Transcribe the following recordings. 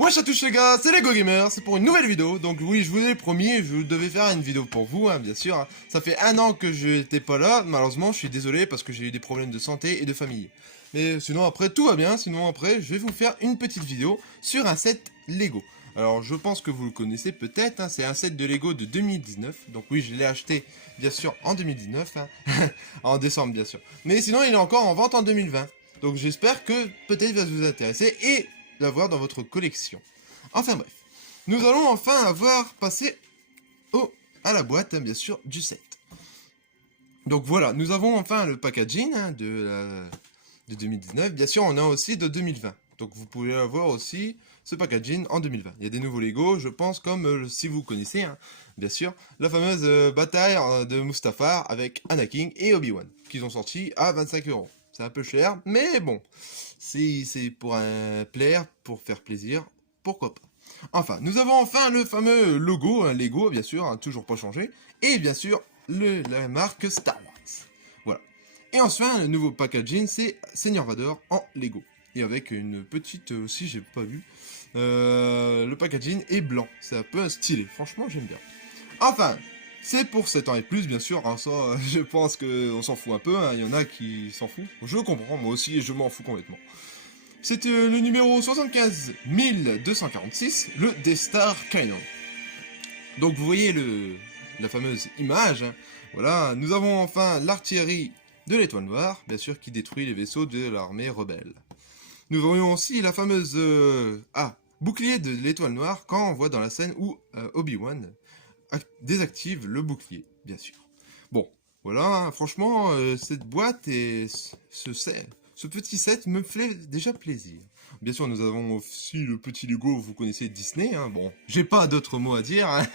Wesh à tous les gars, c'est Lego Gamer, c'est pour une nouvelle vidéo. Donc oui, je vous ai promis, je devais faire une vidéo pour vous, hein, bien sûr. Ça fait 1 an que je n'étais pas là, malheureusement je suis désolé parce que j'ai eu des problèmes de santé et de famille. Mais sinon après tout va bien, sinon après je vais vous faire une petite vidéo sur un set Lego. Alors je pense que vous le connaissez peut-être, hein, c'est un set de Lego de 2019. Donc oui, je l'ai acheté bien sûr en 2019, hein, en décembre bien sûr. Mais sinon il est encore en vente en 2020. Donc j'espère que peut-être il va vous intéresser et l'avoir dans votre collection. Enfin bref, nous allons enfin avoir passé à la boîte, hein, bien sûr, du set. Donc voilà, nous avons enfin le packaging hein, de 2019. Bien sûr, on a aussi de 2020. Donc vous pouvez avoir aussi ce packaging en 2020. Il y a des nouveaux Lego, je pense, comme si vous connaissez, hein, bien sûr, la fameuse bataille de Mustafar avec Anakin et Obi-Wan, qu'ils ont sorti à 25 €. C'est un peu cher, mais bon, c'est pour un player, pour faire plaisir, pourquoi pas. Enfin, nous avons enfin le fameux logo, un Lego, bien sûr, hein, toujours pas changé, et bien sûr, la marque Star Wars. Voilà. Et enfin, le nouveau packaging, c'est Seigneur Vader en Lego. Et avec une petite aussi, j'ai pas vu. Le packaging est blanc. C'est un peu stylé. Franchement, j'aime bien. Enfin, c'est pour 7 ans et plus, bien sûr. Hein, ça, je pense qu'on s'en fout un peu. Hein, il y en a qui s'en foutent. Je comprends, moi aussi, je m'en fous complètement. C'est le numéro 75 246, le Death Star Cannon. Donc vous voyez la fameuse image. Hein. Voilà, nous avons enfin l'artillerie de l'étoile noire, bien sûr, qui détruit les vaisseaux de l'armée rebelle. Nous voyons aussi la fameuse bouclier de l'étoile noire quand on voit dans la scène où Obi-Wan désactive le bouclier, bien sûr. Bon, voilà, hein, franchement, cette boîte et ce petit set me fait déjà plaisir. Bien sûr, nous avons aussi le petit Lego, vous connaissez Disney, hein, bon, j'ai pas d'autres mots à dire, hein,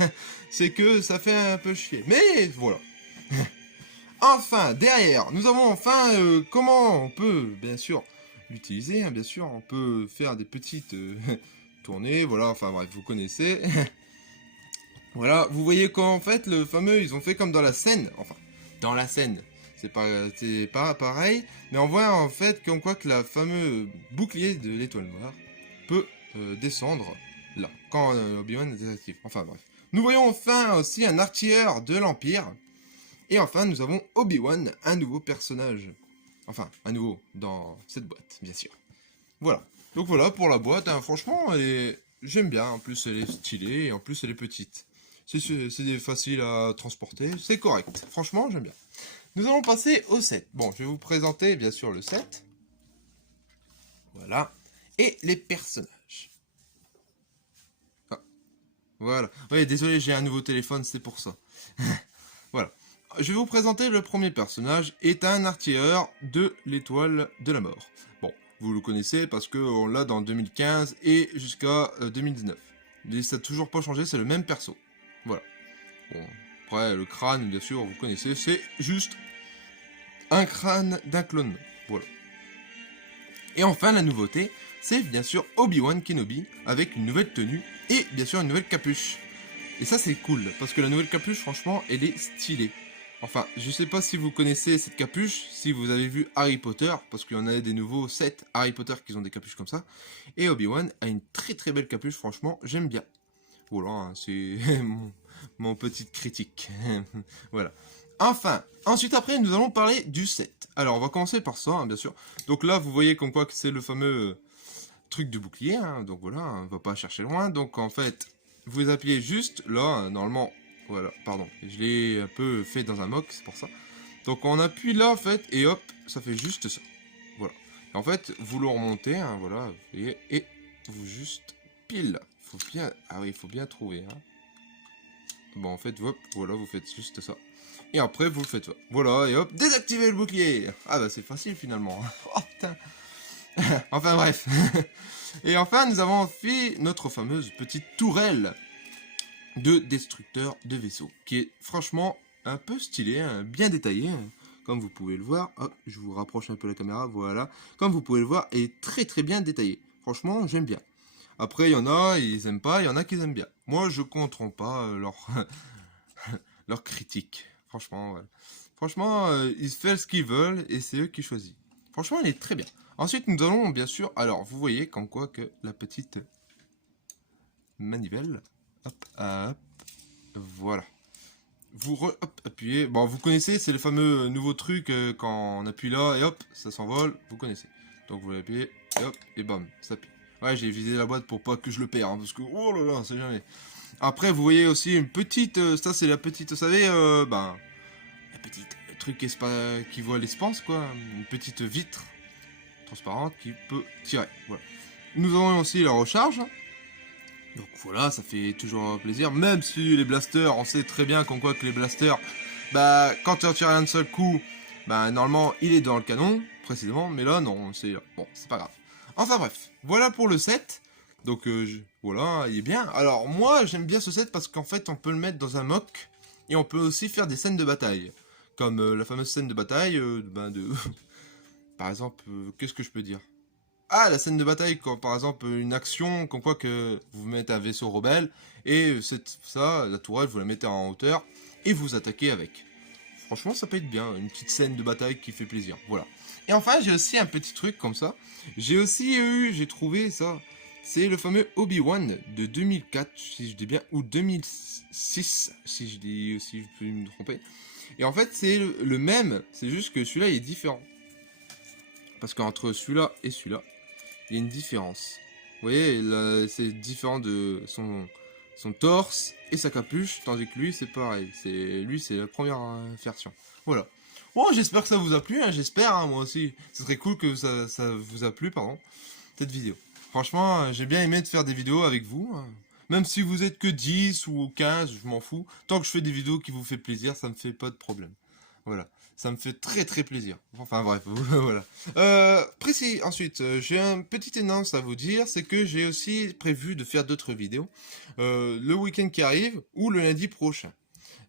c'est que ça fait un peu chier, mais voilà. Enfin, derrière, nous avons enfin comment on peut, bien sûr, l'utiliser, hein, bien sûr, on peut faire des petites tournées, voilà, enfin bref, vous connaissez. Voilà, vous voyez qu'en fait, le fameux, ils ont fait comme dans la scène, enfin, dans la scène, c'est pas pareil, mais on voit en fait comme quoi que la fameuse bouclier de l'étoile noire peut descendre là, quand Obi-Wan est désactivé. Enfin bref. Nous voyons enfin aussi un artilleur de l'Empire, et enfin nous avons Obi-Wan, un nouveau personnage. Enfin, un nouveau dans cette boîte, bien sûr. Voilà. Donc voilà pour la boîte, hein. Franchement, j'aime bien, en plus elle est stylée, et en plus elle est petite. C'est facile à transporter, c'est correct. Franchement, j'aime bien. Nous allons passer au set. Bon, je vais vous présenter bien sûr le set. Voilà. Et les personnages. Ah, voilà. Oui, désolé, j'ai un nouveau téléphone, c'est pour ça. Voilà. Je vais vous présenter le premier personnage, est un artilleur de l'étoile de la mort. Bon, vous le connaissez parce qu'on l'a dans 2015 et jusqu'à 2019. Mais ça n'a toujours pas changé, c'est le même perso. Voilà. Bon, après, le crâne, bien sûr, vous connaissez, c'est juste un crâne d'un clone. Voilà. Et enfin, la nouveauté, c'est bien sûr Obi-Wan Kenobi avec une nouvelle tenue et bien sûr une nouvelle capuche. Et ça, c'est cool, parce que la nouvelle capuche, franchement, elle est stylée. Enfin, je sais pas si vous connaissez cette capuche, si vous avez vu Harry Potter, parce qu'il y en a des nouveaux sets Harry Potter qui ont des capuches comme ça. Et Obi-Wan a une très très belle capuche, franchement, j'aime bien. Voilà, hein, c'est mon petite critique. Voilà. Enfin, ensuite après, nous allons parler du set. Alors, on va commencer par ça, hein, bien sûr. Donc là, vous voyez comme quoi que c'est le fameux truc de bouclier. Hein, donc voilà, on va pas chercher loin. Donc en fait, vous appuyez juste là, hein, normalement. Voilà, pardon. Je l'ai un peu fait dans un mock, c'est pour ça. Donc on appuie là, en fait, et hop, ça fait juste ça. Voilà. Et en fait, vous le remontez, hein, voilà, vous voyez, et vous juste pile. Faut bien, ah oui, il faut bien trouver. Hein. Bon, en fait, hop, voilà, vous faites juste ça. Et après, vous faites ça. Voilà, et hop, désactivez le bouclier. Ah bah, c'est facile finalement. Oh putain. Enfin bref. Et enfin, nous avons fait notre fameuse petite tourelle de destructeur de vaisseaux, qui est franchement un peu stylé, hein, bien détaillé, hein, comme vous pouvez le voir. Hop, je vous rapproche un peu la caméra, voilà. Comme vous pouvez le voir, est très très bien détaillé. Franchement, j'aime bien. Après, il y en a, ils aiment pas, il y en a qui aiment bien. Moi, je comprends pas leur critique. Franchement, voilà. Franchement, ils font ce qu'ils veulent et c'est eux qui choisissent. Franchement, il est très bien. Ensuite, nous allons bien sûr... Alors, vous voyez comme quoi que la petite manivelle. Hop, hop, voilà. Vous hop, appuyez. Bon, vous connaissez, c'est le fameux nouveau truc quand on appuie là et hop, ça s'envole. Vous connaissez. Donc vous l'appuyez et hop, et bam, ça plie. Ouais, j'ai visé la boîte pour pas que je le perde, hein, parce que oh là là, c'est jamais. Après, vous voyez aussi une petite. Ça, c'est la petite, vous savez, ben, la petite truc qui voit l'espace, quoi. Une petite vitre transparente qui peut tirer. Voilà. Nous avons aussi la recharge. Donc voilà, ça fait toujours plaisir. Même si les blasters, on sait très bien qu'en quoi que les blasters, bah, quand tu en tires un seul coup, bah, normalement, il est dans le canon, précisément. Mais là, non, c'est bon, c'est pas grave. Enfin bref, voilà pour le set. Donc voilà, il est bien. Alors moi, j'aime bien ce set parce qu'en fait, on peut le mettre dans un mock. Et on peut aussi faire des scènes de bataille. Comme la fameuse scène de bataille, ben de... Par exemple, qu'est-ce que je peux dire? Ah, la scène de bataille, quand par exemple une action, comme quoi que vous mettez un vaisseau rebelle, et ça, la tourelle, vous la mettez en hauteur, et vous attaquez avec. Franchement, ça peut être bien, une petite scène de bataille qui fait plaisir, voilà. Et enfin, j'ai aussi un petit truc comme ça. J'ai aussi j'ai trouvé ça, c'est le fameux Obi-Wan de 2004, si je dis bien, ou 2006, si je dis aussi, je peux me tromper. Et en fait, c'est le même, c'est juste que celui-là, il est différent. Parce qu'entre celui-là et celui-là, il y a une différence. Vous voyez, c'est différent de son torse et sa capuche, tandis que lui, c'est pareil. Lui, c'est la première version. Voilà. Bon, j'espère que ça vous a plu, hein, j'espère, hein, moi aussi. Ce serait cool que ça vous a plu, pardon, cette vidéo. Franchement, j'ai bien aimé de faire des vidéos avec vous. Hein. Même si vous êtes que 10 ou 15, je m'en fous. Tant que je fais des vidéos qui vous fait plaisir, ça me fait pas de problème. Voilà. Ça me fait très très plaisir. Enfin bref, voilà. Précis, ensuite, j'ai un petit annonce à vous dire, c'est que j'ai aussi prévu de faire d'autres vidéos le week-end qui arrive ou le lundi prochain.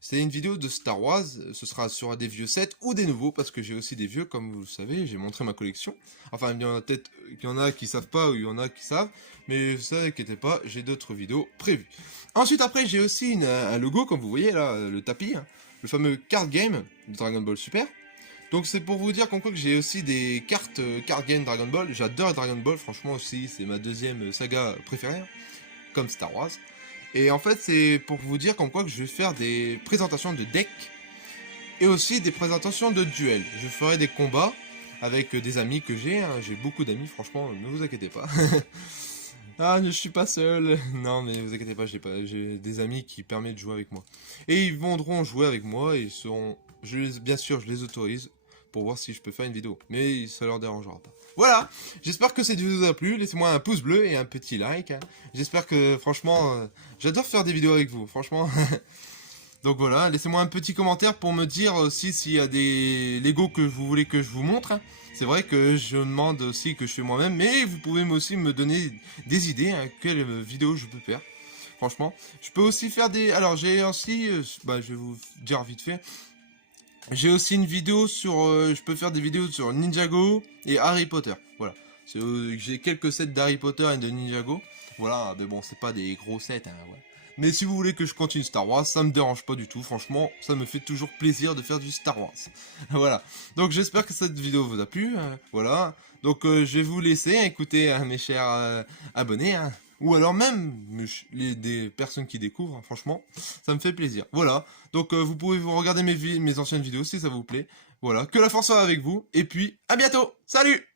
C'est une vidéo de Star Wars, ce sera sur des vieux sets ou des nouveaux, parce que j'ai aussi des vieux, comme vous le savez, j'ai montré ma collection. Enfin, il y en a peut-être qu'il y en a qui savent pas, ou il y en a qui savent, mais ça, inquiétez pas, j'ai d'autres vidéos prévues. Ensuite, après, j'ai aussi un logo, comme vous voyez là, le tapis, hein, le fameux card game de Dragon Ball Super. Donc c'est pour vous dire qu'en quoi que j'ai aussi des cartes card game Dragon Ball, j'adore Dragon Ball, franchement aussi, c'est ma deuxième saga préférée, hein, comme Star Wars. Et en fait, c'est pour vous dire qu'en quoi que je vais faire des présentations de decks et aussi des présentations de duels. Je ferai des combats avec des amis que j'ai. Hein. J'ai beaucoup d'amis, franchement, ne vous inquiétez pas. Ah, je suis pas seul. Non, mais vous inquiétez pas, j'ai des amis qui permettent de jouer avec moi. Et ils viendront jouer avec moi et ils seront, bien sûr, je les autorise pour voir si je peux faire une vidéo. Mais ça leur dérangera pas. Voilà, j'espère que cette vidéo vous a plu. Laissez-moi un pouce bleu et un petit like. Hein. J'espère que, franchement, j'adore faire des vidéos avec vous, franchement. Donc voilà, laissez-moi un petit commentaire pour me dire aussi s'il y a des Lego que vous voulez que je vous montre. Hein. C'est vrai que je demande aussi que je fais moi-même, mais vous pouvez aussi me donner des idées, hein, quelle vidéo je peux faire. Franchement, je peux aussi faire des... Alors j'ai aussi, je vais vous dire vite fait, j'ai aussi une vidéo sur... je peux faire des vidéos sur Ninjago et Harry Potter. Voilà. J'ai quelques sets d'Harry Potter et de Ninjago. Voilà, mais bon, c'est pas des gros sets. Hein, ouais. Mais si vous voulez que je continue Star Wars, ça me dérange pas du tout. Franchement, ça me fait toujours plaisir de faire du Star Wars. Voilà. Donc j'espère que cette vidéo vous a plu. Voilà. Donc je vais vous laisser écouter mes chers abonnés. Hein. Ou alors même des personnes qui découvrent, hein, franchement, ça me fait plaisir. Voilà, donc vous pouvez vous regarder mes anciennes vidéos si ça vous plaît. Voilà, que la force soit avec vous, et puis à bientôt. Salut!